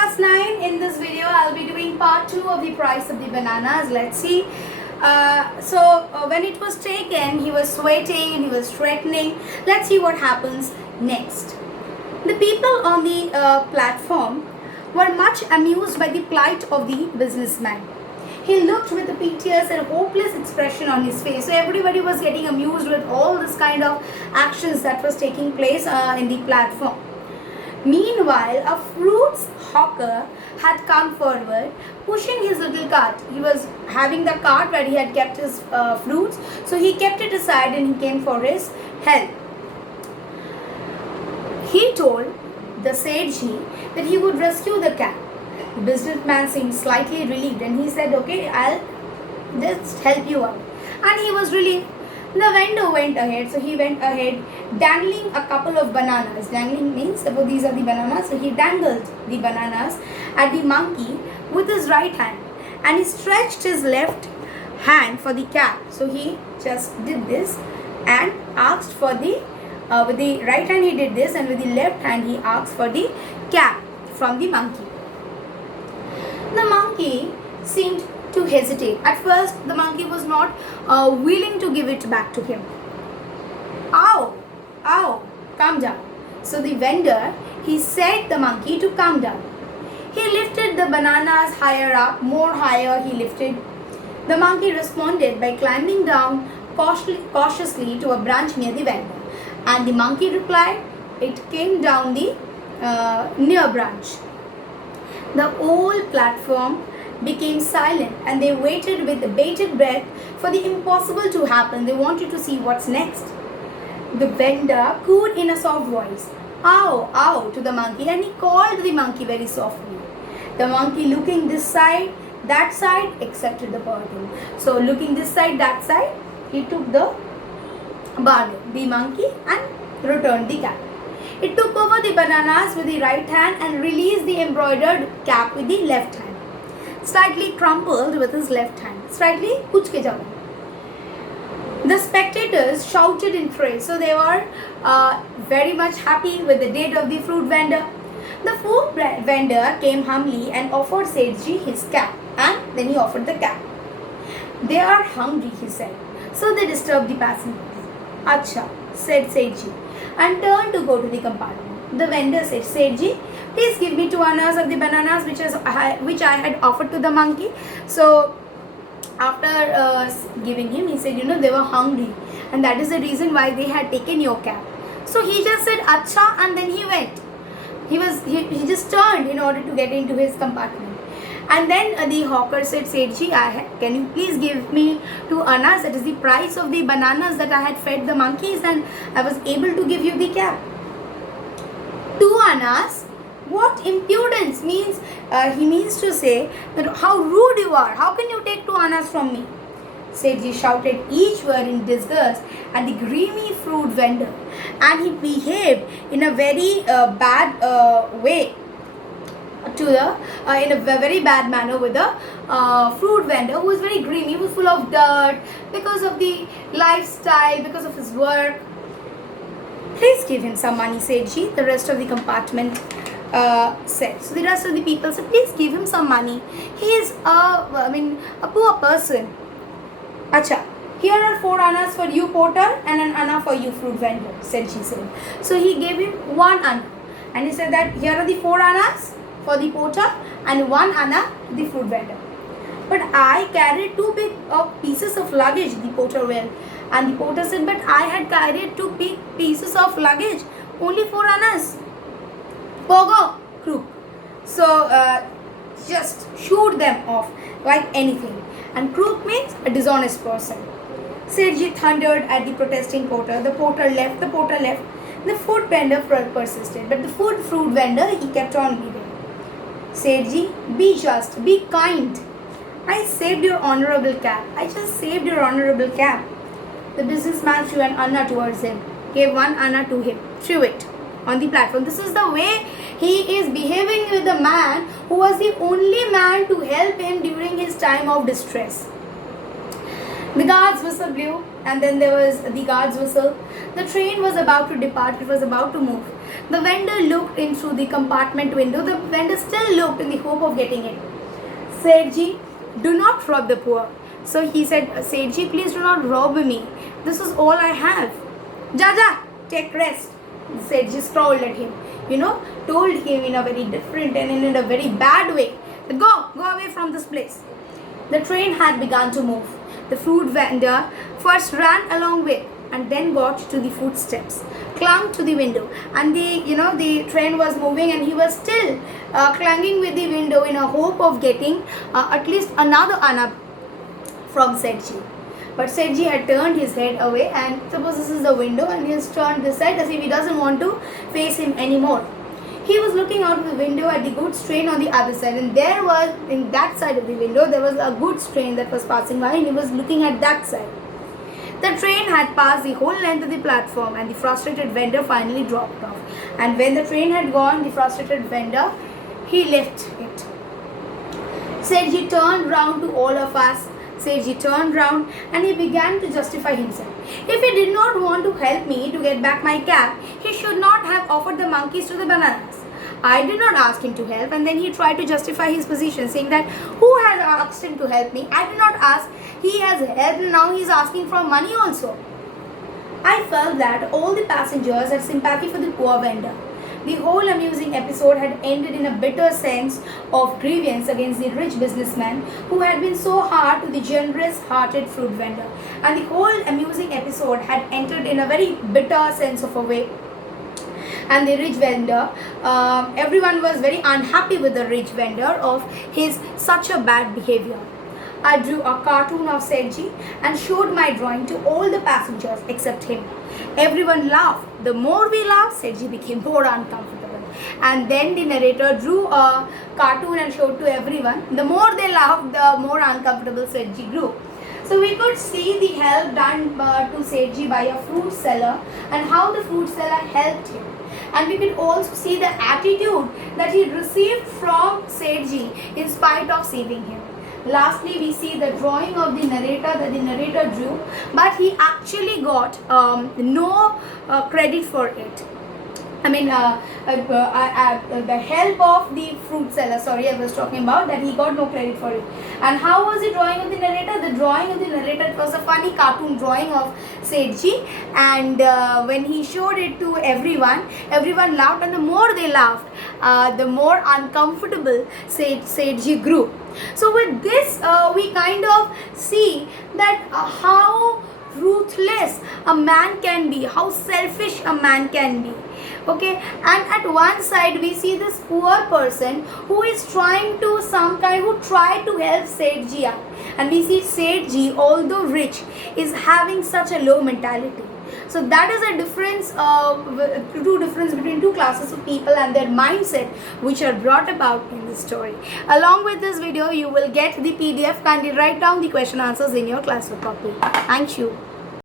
class 9. In this video, I'll be doing part 2 of the price of the bananas. Let's see. When it was taken, he was sweating and he was threatening. Let's see what happens next. The people on the platform were much amused by the plight of the businessman. He looked with a piteous and hopeless expression on his face. So everybody was getting amused with all this kind of actions that was taking place in the platform. Meanwhile, a fruits hawker had come forward, pushing his little cart. He was having the cart where he had kept his fruits, so he kept it aside and he came for his help. He told the Sethji that he would rescue the cat. The businessman seemed slightly relieved and he said, "Okay, I'll just help you out." And he was relieved. The vendor went ahead, so he went ahead dangling a couple of bananas. Dangling means, suppose these are the bananas, so he dangled the bananas at the monkey with his right hand and he stretched his left hand for the cap. So he just did this and asked for the, with the right hand he did this and with the left hand he asked for the cap from the monkey. The monkey seemed to hesitate. At first, the monkey was not willing to give it back to him. Ow, ow, calm down. So the vendor, he said the monkey to calm down. He lifted the bananas higher up, more higher he lifted. The monkey responded by climbing down cautiously to a branch near the vendor. And the monkey replied, it came down the near branch. The whole platform became silent and they waited with bated breath for the impossible to happen. They wanted to see what's next. The vendor cooed in a soft voice, "Ow, ow," to the monkey, and he called the monkey very softly. The monkey, looking this side, that side, accepted the bargain. So looking this side, that side, he took the bargain, the monkey, and returned the cap. It took over the bananas with the right hand and released the embroidered cap with the left hand. Slightly crumpled with his left hand. Slightly kuch ke jao. The spectators shouted in praise. So they were very much happy with the deed of the fruit vendor. The fruit vendor came humbly and offered Sethji his cap. And then he offered the cap. "They are hungry," he said. So they disturbed the passengers. "Acha," said Sethji, and turned to go to the compartment. The vendor said, "Sethji, please give me 2 annas of the bananas which I had offered to the monkey." So after giving him, he said, they were hungry and that is the reason why they had taken your cap. So he just said, "Acha," and then he went. He just turned in order to get into his compartment. And then the hawker said, "Sethji, can you please give me 2 annas? That is the price of the bananas that I had fed the monkeys and I was able to give you the cap." 2 annas? What impudence! Means he means to say that how rude you are. How can you take 2 annas from me? Sethji shouted each word in disgust at the greedy fruit vendor, and he behaved in a very bad way in a very bad manner with the fruit vendor who was very green. He was full of dirt because of the lifestyle, because of his work. "Please give him some money," Sethji, the rest of the compartment said. So the rest of the people said, "Please give him some money. He is a poor person." "Acha, here are 4 annas for you, porter, and an anna for you, fruit vendor," Sethji said. So he gave him 1 anna and he said that here are the 4 annas for the porter and 1 anna to the fruit vendor. "But I carried 2 big pieces of luggage," the porter wailed. And the porter said, "But I had carried 2 big pieces of luggage, only 4 annas." Pogo, crook. So just shoot them off like anything. And crook means a dishonest person. Sethji thundered at the protesting porter. The porter left. The fruit vendor persisted, but the fruit vendor, he kept on giving. "Sethji, be just, be kind. I saved your honorable cap. I just saved your honorable cap." The businessman threw an anna towards him, gave 1 anna to him, threw it on the platform. This is the way he is behaving with the man who was the only man to help him during his time of distress. The guard's whistle blew, and then there was the guard's whistle. The train was about to depart, it was about to move. The vendor looked in through the compartment window. The vendor still looked in the hope of getting in. Sethji, do not rob the poor. So he said, Sethji, please do not rob me. This is all I have. Jaja, take rest. Sethji scowled at him, told him in a very different and in a very bad way. Go away from this place. The train had begun to move. The fruit vendor first ran along with and then got to the footsteps, clung to the window, and the train was moving and he was still clinging with the window in a hope of getting at least another anna from Sethji. But Sethji had turned his head away, and suppose this is the window and he has turned this side as if he doesn't want to face him anymore. He was looking out of the window at the goods train on the other side, and there was, in that side of the window, there was a goods train that was passing by, and he was looking at that side. The train had passed the whole length of the platform, and the frustrated vendor finally dropped off. And when the train had gone, the frustrated vendor, he left it. Sethji turned round to all of us. Sethji turned round and he began to justify himself. If he did not want to help me to get back my cap, he should not have offered the monkeys to the bananas. I did not ask him to help, and then he tried to justify his position, saying that who has asked him to help me? I did not ask. He has helped, and now he is asking for money also. I felt that all the passengers had sympathy for the poor vendor. The whole amusing episode had ended in a bitter sense of grievance against the rich businessman who had been so hard to the generous-hearted fruit vendor. And the whole amusing episode had entered in a very bitter sense of a way. And the rich vendor, everyone was very unhappy with the rich vendor of his such a bad behavior. I drew a cartoon of Sethji and showed my drawing to all the passengers except him. Everyone laughed. The more we laughed, Sethji became more uncomfortable. And then the narrator drew a cartoon and showed to everyone. The more they laughed, the more uncomfortable Sethji grew. So we could see the help done to Sethji by a fruit seller and how the fruit seller helped him. And we could also see the attitude that he received from Sethji in spite of saving him. Lastly, we see the drawing of the narrator that the narrator drew, but he actually got no credit for it. I mean, the help of the fruit seller, I was talking about that he got no credit for it. And how was the drawing of the narrator? The drawing of the narrator was a funny cartoon drawing of Sethji, and when he showed it to everyone, everyone laughed, and the more they laughed, the more uncomfortable Sethji grew. So with this, we kind of see that how ruthless a man can be, how selfish a man can be. Okay, and at one side we see this poor person who is trying to who tried to help Sethji out, and we see Sethji, although rich, is having such a low mentality. So that is a difference, difference between two classes of people and their mindset which are brought about in this story. Along with this video, you will get the PDF. Kindly write down the question answers in your classwork copy. Thank you.